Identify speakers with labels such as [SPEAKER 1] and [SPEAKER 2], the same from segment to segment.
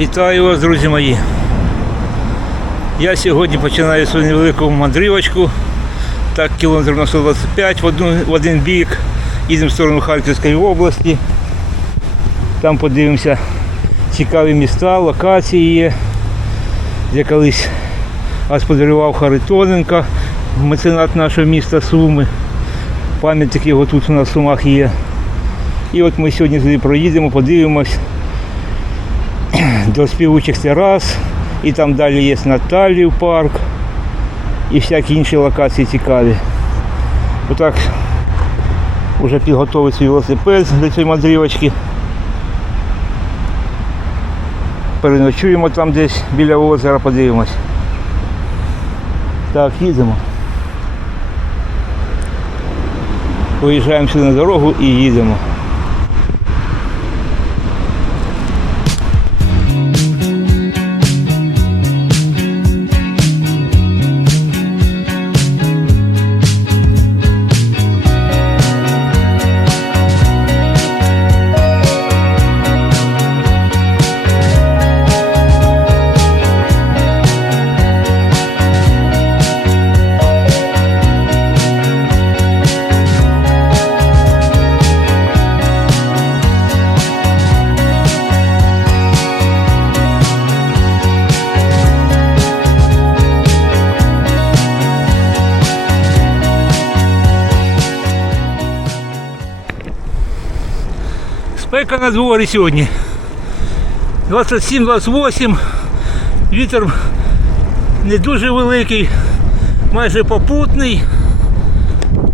[SPEAKER 1] Вітаю вас, друзі мої. Я сьогодні починаю свою невелику мандрівочку. Так, кілометрів на 125 в, одну, в один бік. Їдемо в сторону Харківської області. Там подивимося цікаві міста, локації є, де колись господарював Харитоненко, меценат нашого міста Суми. Пам'ятник його тут у нас в Сумах є. І от ми сьогодні туди проїдемо, подивимось до співучих терас, і там далі є Наталів парк і всякі інші локації цікаві. Отак вже підготовив свій велосипед для цієї мандрівочки. Переночуємо там десь біля озера, подивимось. Так, їдемо. Виїжджаємо сюди на дорогу і їдемо. На сьогодні. 27-28. Вітер не дуже великий, майже попутний.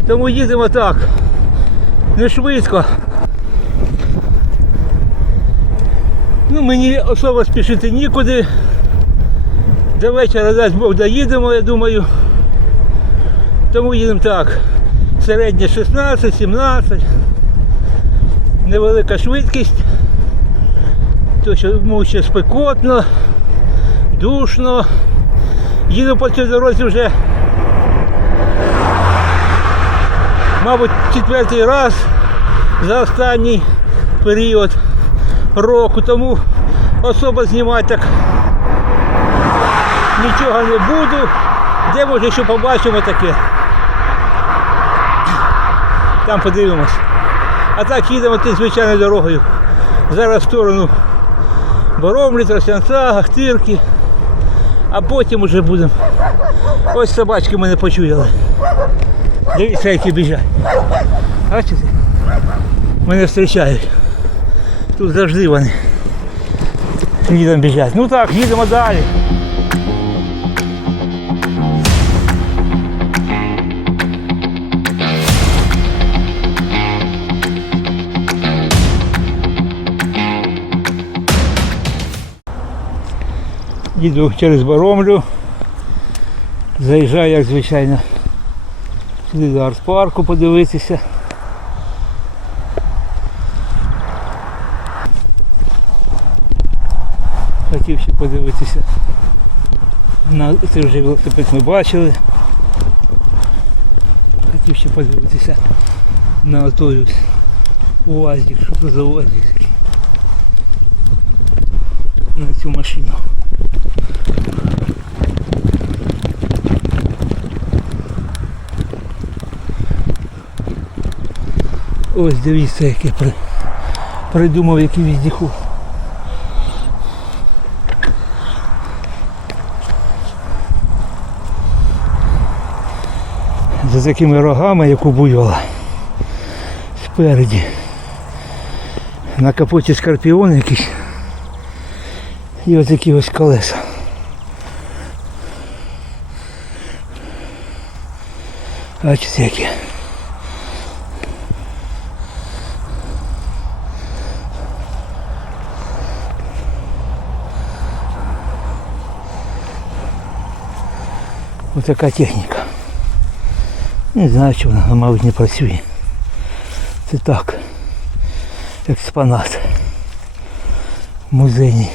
[SPEAKER 1] Тому їдемо так. Не швидко. Ну, мені особо спішити нікуди. До вечора дасть Бог доїдемо, я думаю. Тому їдемо так. Середнє 16-17 невелика швидкість, то що спекотно, душно. Їду по цій дорозі вже, мабуть, четвертий раз за останній період року, тому особо знімати так нічого не буду. Де може що побачимо таке. Там подивимось. А так їдемо ти звичайною дорогою. Зараз в сторону Боромлі, Тростянця, Гахтирки. А потім уже будемо. Ось собачки мене почуяли. Дивіться, які біжать. Бачите? Мене зустрічають. Тут завжди вони. Їдемо біжать. Ну так, їдемо далі. Їду через Боромлю. Заїжджаю, як звичайно, сюди до арт-парку подивитися. Хотів ще подивитися. На цей вже велосипед ми бачили. Хотів ще подивитися на той УАЗик, що це за УАЗик. На цю машину. Ось дивіться, яке при... придумав, який віздіху. За такими рогами, як у буйвола. Спереді. На капоті скорпіон якийсь. І ось такі ось колеса. Бачите, які. Ось така техніка. Не знаю, чи вона, мабуть, не працює. Це так. Експонат. Музейний.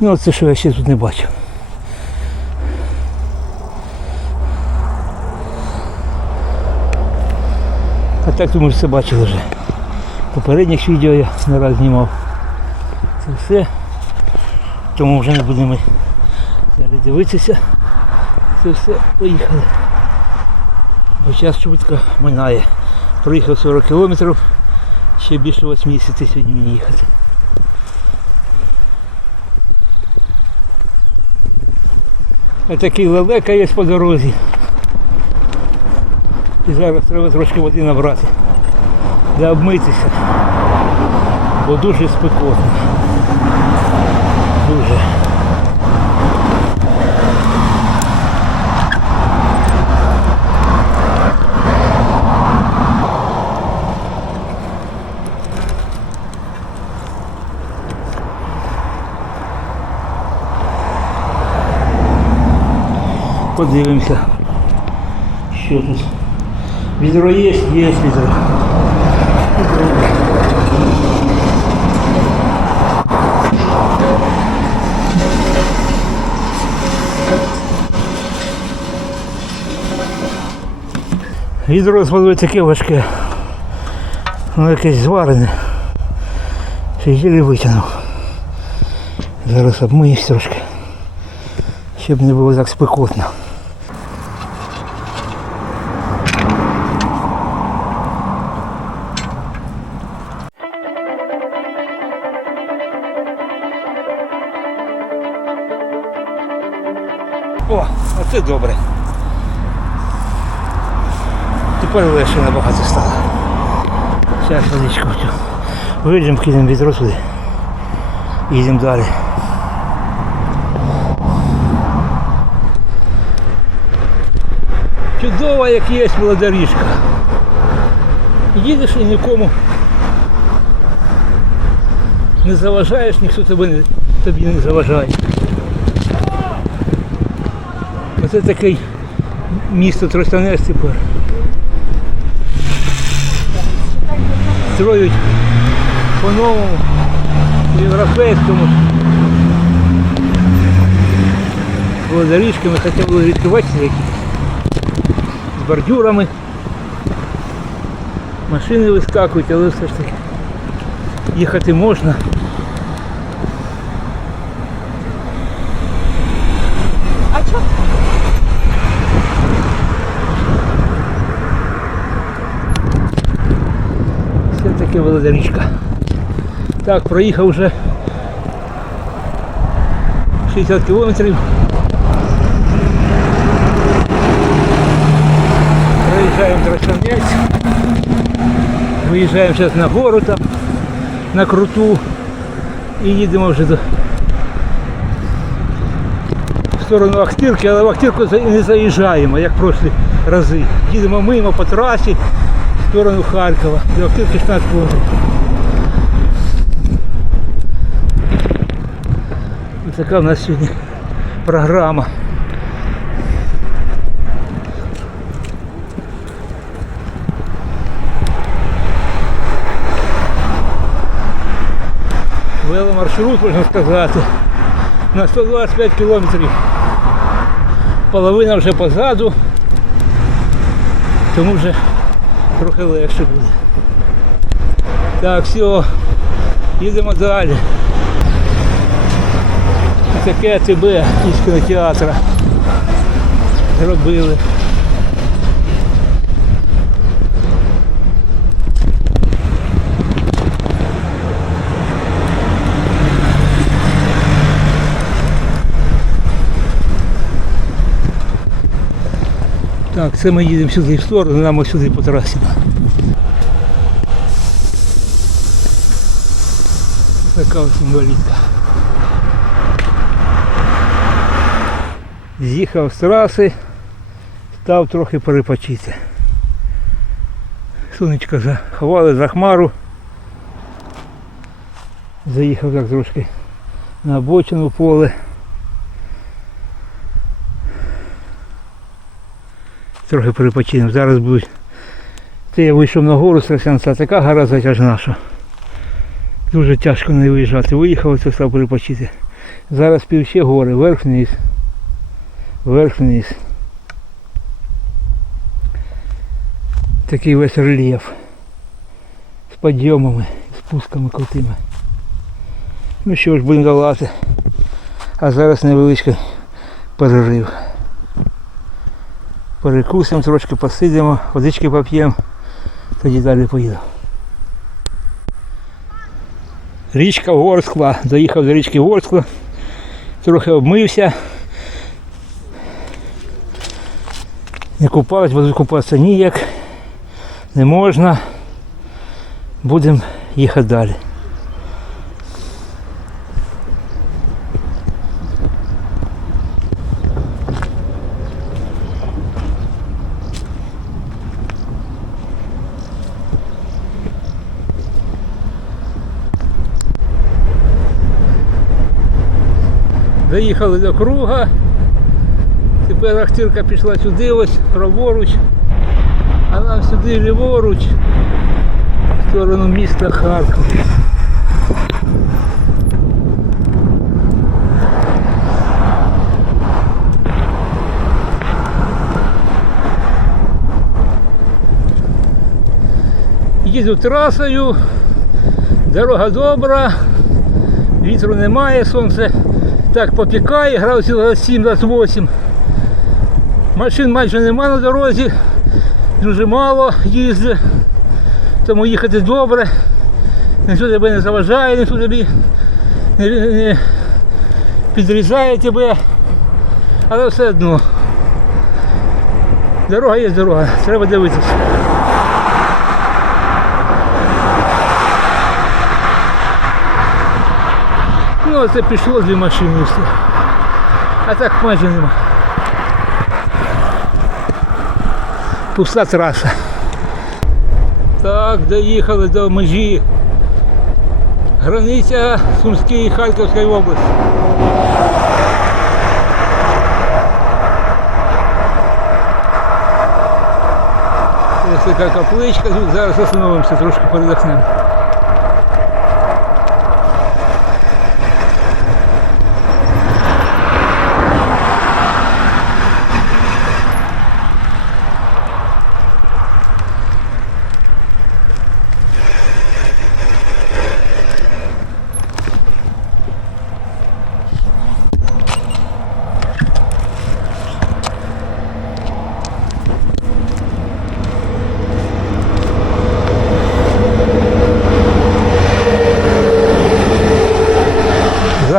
[SPEAKER 1] Ну це що я ще тут не бачив. А так думаю, все бачили вже. Попередніх відео я не раз знімав. Це все. Тому вже не будемо дивитися. Це все, поїхали. Бо час швидко минає. Проїхав 40 кілометрів, ще більше 80 сьогодні мені їхати. Отакий лелека є по дорозі. І зараз треба трошки води набрати. Для обмитися. Бо дуже спекотно. Дуже. Подивимося. Що тут? Відро є, є відро. Відро з водою таке важке. Воно якесь зварене. Ще єлі витягнув. Зараз обмиюсь трошки. Щоб не було так спекотно. О, оце добре. Тепер легше набагато стало. Зараз водичку. Вийдемо, кинемо відро сюди. Їдемо далі. Чудова, як є була доріжка. Їдеш і нікому не заважаєш, ніхто тебе не, тобі не заважає. Оце такий місто Тростянець тепер. Строють по-новому, європейському. Було доріжками, хоча були відкриватися які. З бордюрами. Машини вискакують, але все ж таки їхати можна.
[SPEAKER 2] А чё?
[SPEAKER 1] Все таки велодоріжка. Так, проїхав вже 60 кілометрів. Проїжджаємо Тростянець. Виїжджаємо зараз на гору там, на круту і їдемо вже до в сторону Ахтирки, але в Ахтирку не заїжджаємо, як прошлі рази. Їдемо мимо по трасі сторону Харкова. Ахтирки 16 кілометрів. Така в нас сьогодні програма. Веломаршрут, можна сказати, на 125 кілометрів. Половина вже позаду, тому вже трохи легше буде. Так, все, їдемо далі. Таке АТБ із кінотеатра зробили. Так, це ми їдемо сюди в сторону, нам ось сюди по трасі. Така ось інвалідка. З'їхав з траси, став трохи перепочити. Сонечко заховали за хмару. Заїхав так трошки на обочину поле. Трохи перепочинемо. Зараз будуть. Це я вийшов на гору з Тросянця, така гора затяжна, що дуже тяжко не виїжджати. Виїхав, це став перепочити. Зараз пів ще гори, вверх вниз. Вверх вниз. Такий весь рельєф. З підйомами, спусками крутими. Ну що ж, будемо долати. А зараз невеличкий перерив. Перекусимо трошки, посидимо, водички поп'ємо, тоді далі поїду. Річка Ворскла. Доїхав до річки Ворскла, трохи обмився. Не купались, тут купатися ніяк. Не можна. Будемо їхати далі. Доїхали до круга. Тепер ахтирка пішла сюди ось, праворуч, а нам сюди ліворуч, в сторону міста Харків. Їду трасою, дорога добра, вітру немає, сонце так попікає, градусів 27-28. Машин майже нема на дорозі, дуже мало їздить, тому їхати добре, ніхто тебе не заважає, ніхто тобі не, не підрізає тебе, але все одно. Дорога є дорога, треба дивитися. Ну, це пішло дві машини і все. А так майже нема. Пуста траса. Так, доїхали до межі. Границя Сумської і Харківської області. Ось така капличка, тут зараз остановимося, трошки передохнемо.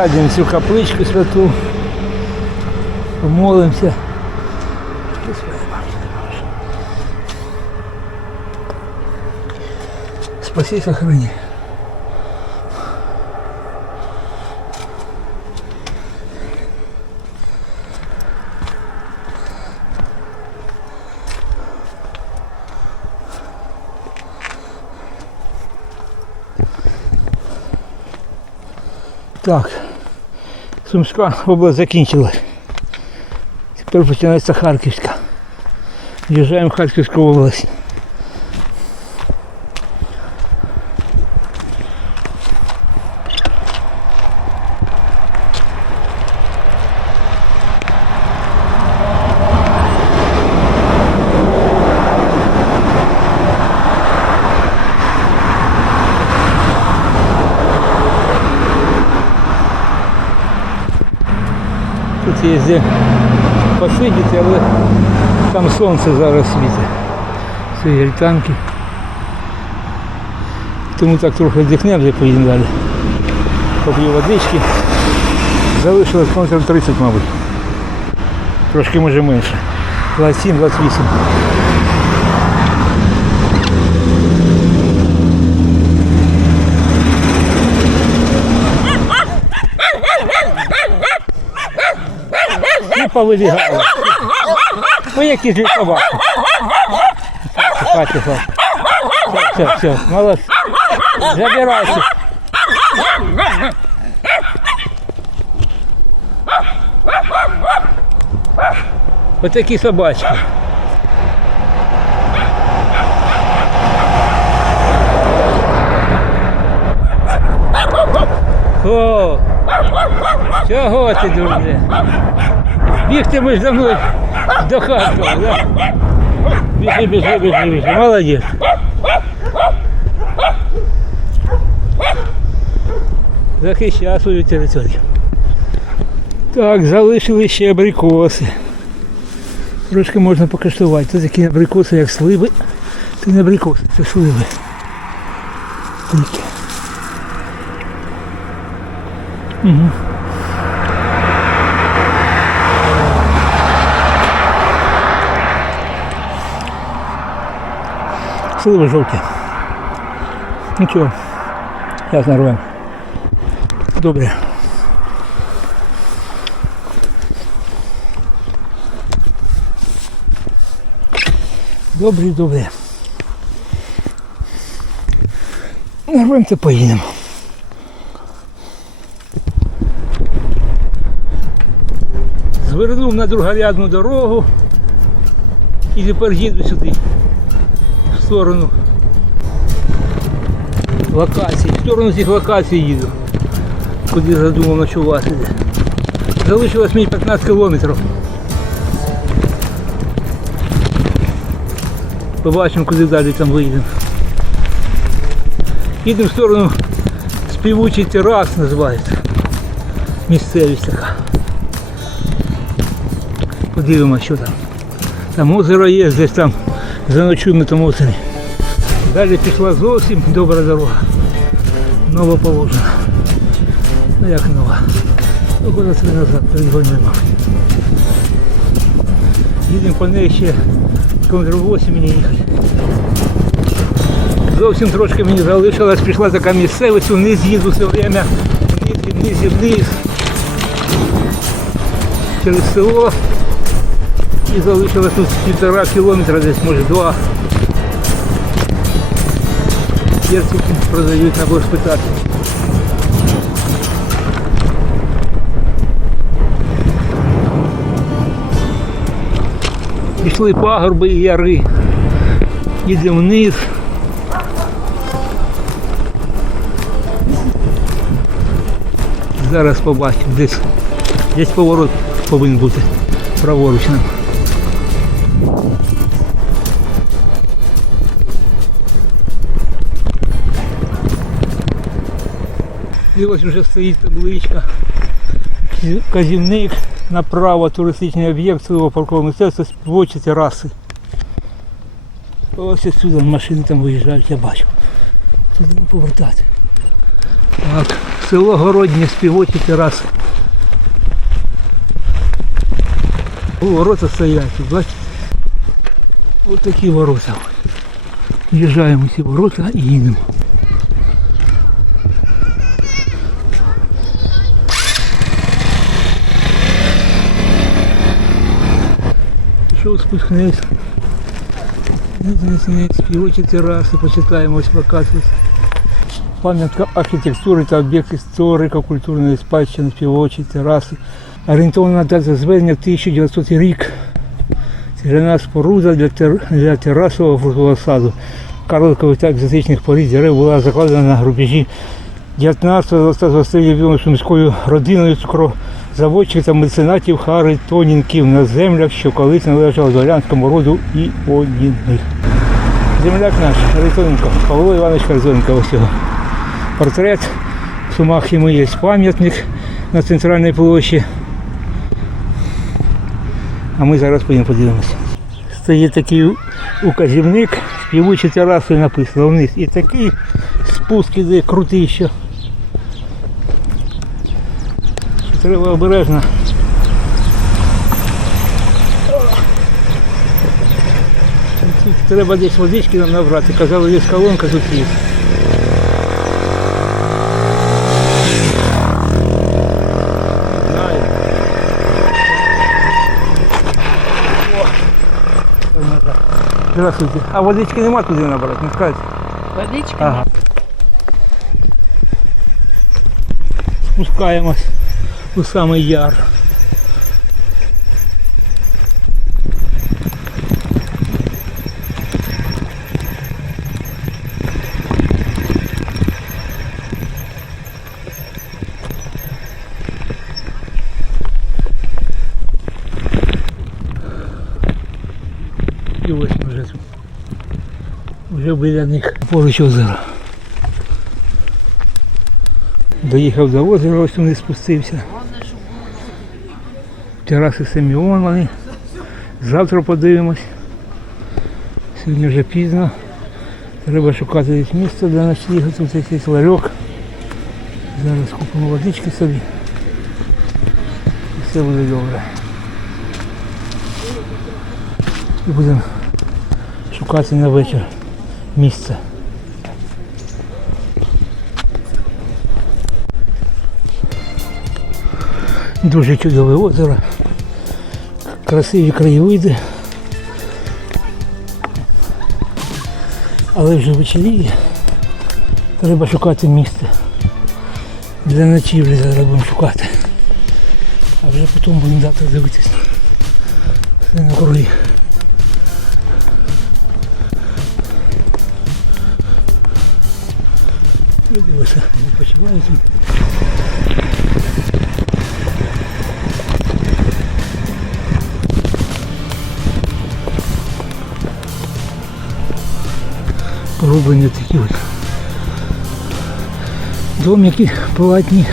[SPEAKER 1] Зайдемо в цю капличку святу, помолимося. Спаси, сохрани. Так, Сумська область закінчилась. Тепер починається Харківська. В'їжджаємо в Харківську область. Тут є посидіти, але там сонце зараз світить. Це гельтанки. Тому так трохи вдихнемо, вже поїдемо далі. Поп'ю водички. Залишилось контр 30, мабуть. Трошки може менше. 27-28. І повилігали. Ну які ж собаки. Хати. Все, все, все, молодці. Забирайся. Ось такі собачки. О, чого ти бігти ми ж за мною до Харкова, да? Біжи, біжи, біжи, біжи. Молодець. Захищав свою територію. Так, залишили ще абрикоси. Трошки можна покаштувати. Тут такі абрикоси, як сливи. Це не абрикоси, це сливи. Тільки. Угу. Сливи жовті. Нічого. Зараз нарвемо. Добре. Добре, добре. Нарвемо це поїдемо. Звернув на другорядну дорогу і тепер їду сюди, сторону локацій, в сторону цих локацій їду, куди задумав ночувати. Залишилось мені 15 кілометрів. Побачимо, куди далі там вийдемо. Їдемо в сторону співучий терас називається. Місцевість така. Подивимося, що там. Там озеро є, десь там заночуємо на тому озері. Далі пішла зовсім добра дорога. Нова положена. Ну як нова? Ну, года три назад, перед війною. Їдемо по неї ще кілометрів 8 мені їхати. Зовсім трошки мені залишилось, пішла така місцевість, вниз їду все время, вниз і вниз і вниз. Через село. І залишилось тут півтора кілометра, десь може два. Персики продають, треба спитати. Пішли пагорби і яри. Їдемо вниз. Зараз побачимо, десь, десь поворот повинен бути праворуч нам. І ось вже стоїть табличка. Казівник направо туристичний об'єкт свого паркового мистецтва співочі тераси. Ось отсюди машини там виїжджають, я бачу. Туди не повертати. Так, село Городнє, співочі тераси. О, ворота стоять, бачите? Ось такі ворота. В'їжджаємо ці ворота і їдемо. Пішов спуск вниз. Вниз, вниз, співочі тераси, почитаємо, ось показують. Пам'ятка архітектури та об'єкт історико-культурної спадщини, співочі тераси. Орієнтована дата зведення 1900 рік. Цегляна споруда для, тер... для терасового фруктового саду. Карликових та екзотичних порід дерев була закладена на рубежі 19-20 століття відомо сумською родиною цукрозаводчих та меценатів Харитонінків на землях, що колись належали дворянському роду і Іоніних. Земляк наш Харитоненко, Павло Іванович Харитоненко, ось його портрет. В Сумах йому є пам'ятник на центральній площі. А ми зараз поїдемо подивимося. Стоїть такий указівник, співучі тераси написано вниз. І такий спуск іде крутий ще. Що треба обережно. Тут треба десь водички нам набрати. Казали, є колонка тут є. Здравствуйте. А водички нема туди набрати, не скажете?
[SPEAKER 2] Водичка.
[SPEAKER 1] Ага. Спускаємось у самий яр. І ось ми вже. Вже біля них поруч озера. Доїхав до озера, ось туди спустився. Семіон вони. Завтра подивимось. Сьогодні вже пізно. Треба шукати десь місце для ночлігу. Тут якийсь ларьок. Зараз купимо водички собі. І все буде добре. І будемо шукати на вечір місце. Дуже чудове озеро, красиві краєвиди. Але вже вечеріє. Треба шукати місце. Для ночівлі зараз будемо шукати. А вже потім будемо завтра дивитися. Все на круги. Дивися, відпочивають. Пороблені такі от домики платні.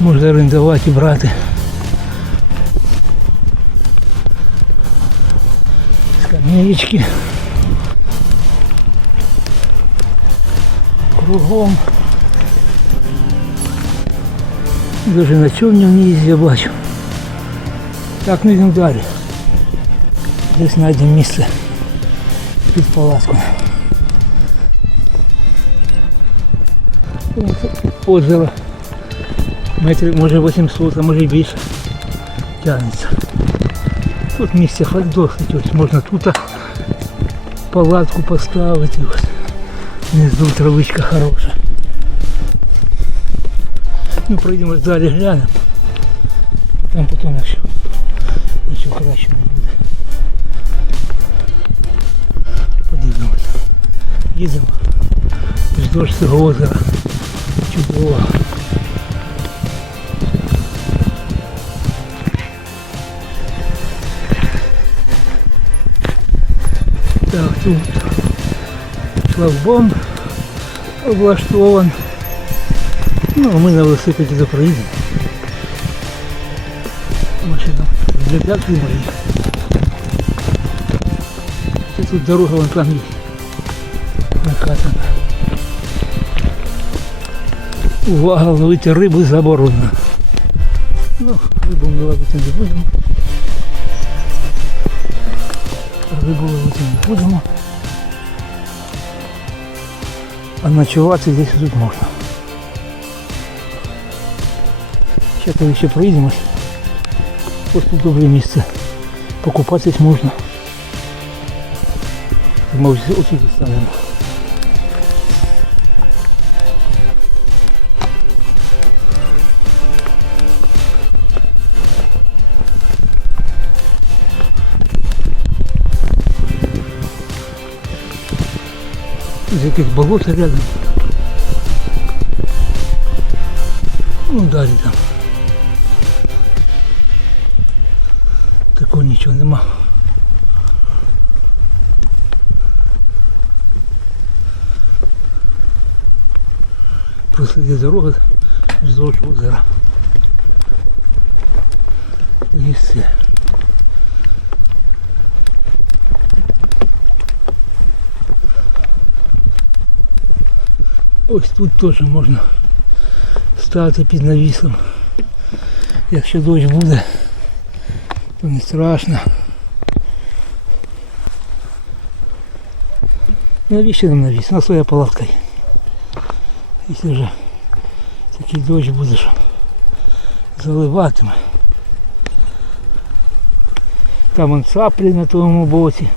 [SPEAKER 1] Можна орендувати і брати. Скамеечки. Кругом. Даже на човні вниз я бачу. Так, ну йдемо далі. Десь знайдемо місце під палатком. Озеро. Метрів може 800, а може і більше тягнеться. Тут місце досить, ось можна тут палатку поставити. Ось. Внизу травичка хороша. Ну пройдемо далі глянемо. Там потім якщо нічого кращого не буде. Їдемо вздовж цього озера. Чудово. Так, тут шлагбом облаштован. Ну, а ми на велосипеді допроїдемо. Машина для п'ятки мої. Тут дорога вон там є. Накатана. Увага, ловити рибу заборонено. Ну, рибу ми ловити не будемо. Рибу ловити не будемо. А ночувати десь тут можна. Ще коли ще проїдемось. Ось тут добре місце. Покупатись можна. Ми ось тут станемо. З якесь болото рядом. Ну далі там. Такого нічого нема. Просто йде дорога вздовж озера. І все. Ось тут теж можна стати під навісом. Якщо дощ буде, то не страшно. Навіщо нам навіс? На своя палатка. Якщо вже такий дощ буде, що заливатиме. Там он цаплі на тому боці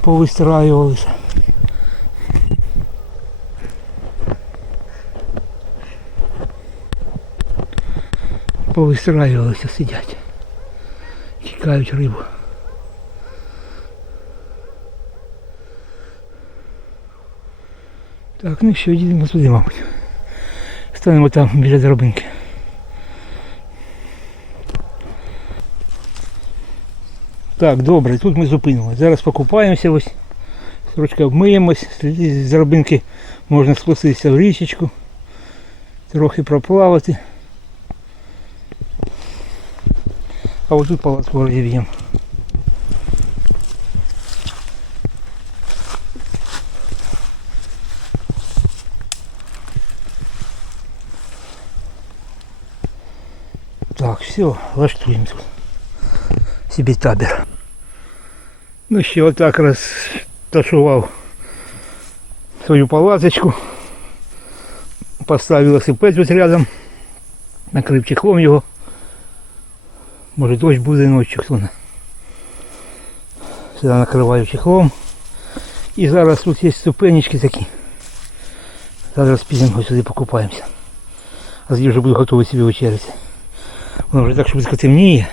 [SPEAKER 1] повистраювалися. Повистраювалися, сидять. Чекають рибу. Так, ну що, їдемо туди, мабуть. Станемо там біля дробинки. Так, добре, тут ми зупинимося. Зараз покупаємося ось. Трошки обмиємось, з дробинки можна спуститися в річечку. трохи проплавати. А отут палац розіб'ємо. Так, все, влаштуємо тут. Собі табір. Ну ще отак розташував свою палаточку. Поставив велосипед ось рядом. Накрив чехлом його. Може дощ буде ночі, хто не. Сюди накриваю чехлом. І зараз тут є ступенечки такі. Зараз підемо сюди покупаємося. А тоді вже буду готовий собі вечеряти. Воно вже так швидко темніє.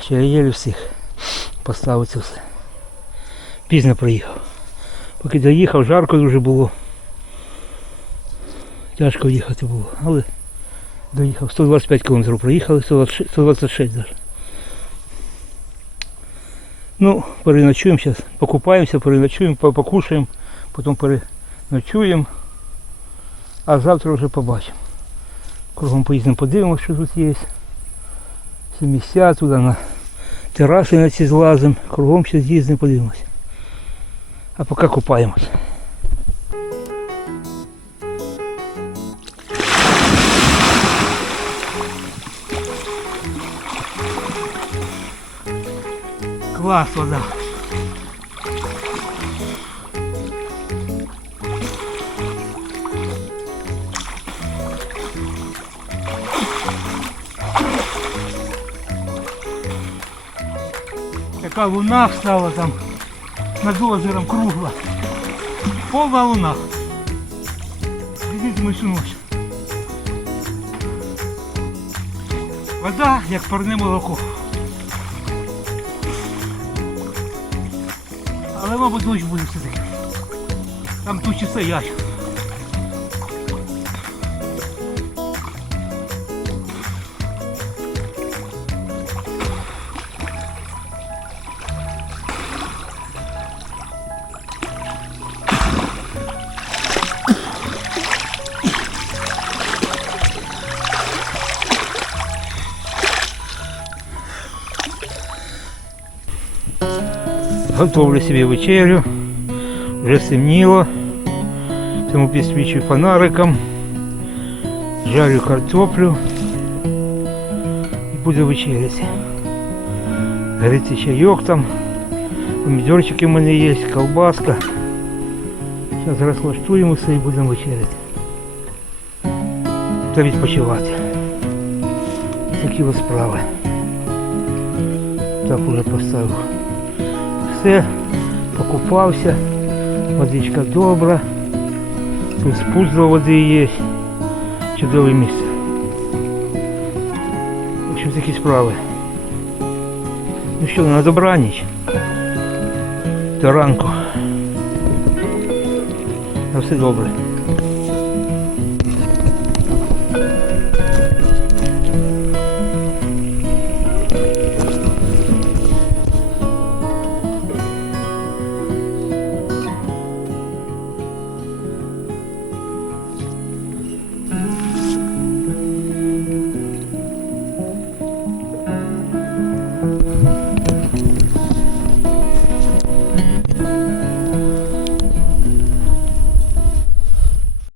[SPEAKER 1] Ще я всіх поставив це все. Пізно приїхав. Поки доїхав, жарко дуже було. Тяжко їхати було, але доїхав. 125 км проїхали, 126 126 даже. Ну, переночуємо зараз, покупаємося, переночуємо, покушаємо, потім переночуємо, а завтра вже побачимо. Кругом поїздимо, подивимося, що тут є. Всі місця туди на тераси на ці злазимо, кругом ще з'їздимо, подивимося. А поки купаємось. Клас вода. Така луна встала там над озером кругла. Повна луна. Дивіться ми всю ночь. Вода, як парне молоко. Мабуть, дощ будемо сидіти. Там тучі стоять. Готовлю собі вечерю. Вже стемніло. Тому підсвічую фонариком. Жарю картоплю. І буду вечеряти. Гориться чайок там. Помідорчики в мене є, колбаска. Зараз розлаштуємо все і будемо вечеряти. Та відпочивати. Такі ось справи. Так уже поставив Все, покупався, водичка добра, тут спуздло води є, чудове місце. В общем, такі справи. Ну що, на добраніч. До ранку. На все добре.